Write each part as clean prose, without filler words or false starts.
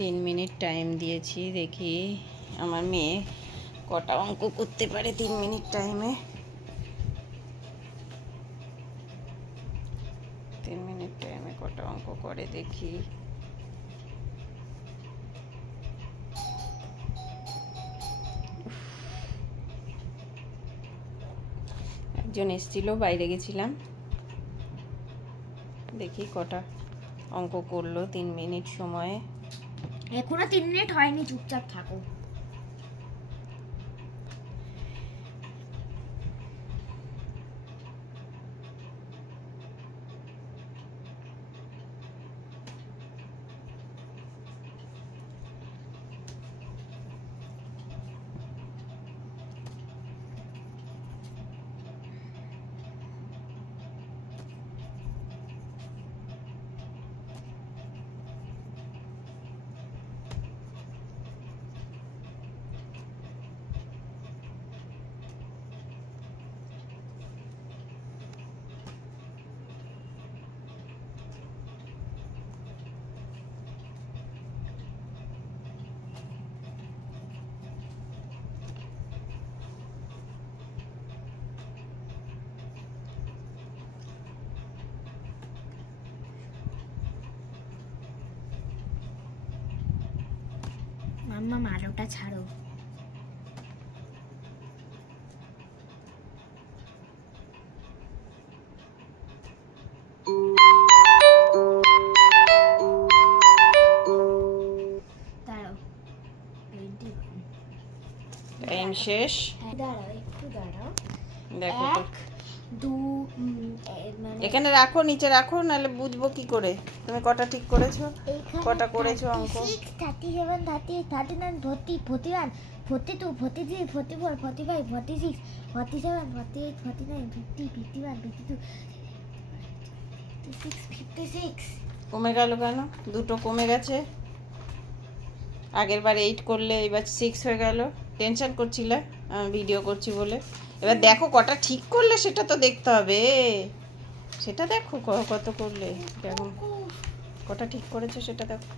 3 minute time দিয়েছি, দেখি আমার মেয়ে কটা অঙ্ক করতে পারে 3 মিনিট টাইমে। 3 মিনিট টাইমে কটা অঙ্ক করে দেখি। একজন এসেছিল, বাইরে গেছিলাম, দেখি কটা অঙ্ক করলো 3 মিনিট সময়ে। এখনো 3 মিনিট হয়নি, চুপচাপ থাকো। মাম্মা আলোটা ছাড়ো। টাইম শেষ। দাঁড়াও একটু দাঁড়াও। দেখো তো, 2 এখানে রাখো, নিচে রাখো, নাহলে বুঝবো কি করে তুমি কটা ঠিক করেছো, কটা করেছো অঙ্ক। 37 38 39 40 41 42 43 44 45 46 47 48 49 50 51 52 56 কমে গেল কেন? দুটো কমে গেছে। আগের বার 8 করলে এবার 6 হয়ে গেল। টেনশন করছিলে আমি ভিডিও করছি বলে। এবার দেখো কটা ঠিক করলে, সেটা তো দেখতে হবে, সেটা দেখো কত করলে, দেখো কটা ঠিক করেছো সেটা দেখো।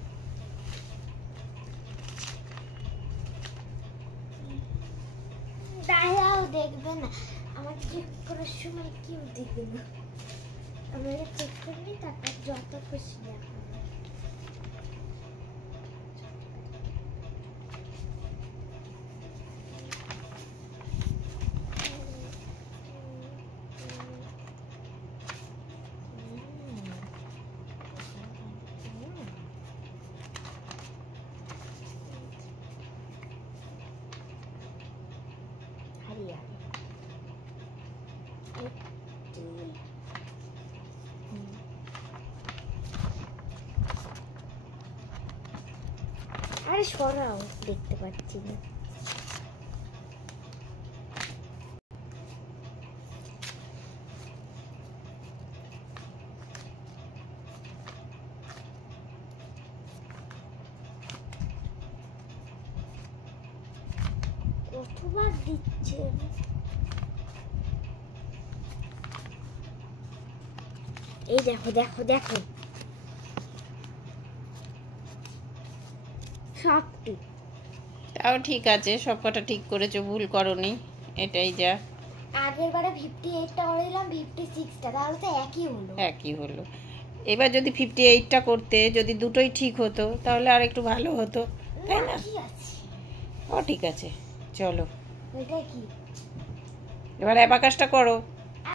দাঁড়াও, দেখবে না আমাকে চেক করার সময় কি দেখবে না, আমাকে চেক করবি, তারপর যত খুশি দেখো। আরে সরাও, দেখতে পাচ্ছি না। কতবার দিচ্ছে? এই দেখো দেখো দেখো, সবটি তাও ঠিক আছে, সব কটা ঠিক করেছো, ভুল করনি, এটাই যা। আগের বারে 58টা করেছিলাম, 56টা, তাহলে তো একই হলো। এবার যদি 58টা করতে, যদি দুটোই ঠিক হতো তাহলে আর একটু ভালো হতো, তাই না? ও ঠিক আছে, চলো এটা কি এবার অ্যাবাকাসটা করো।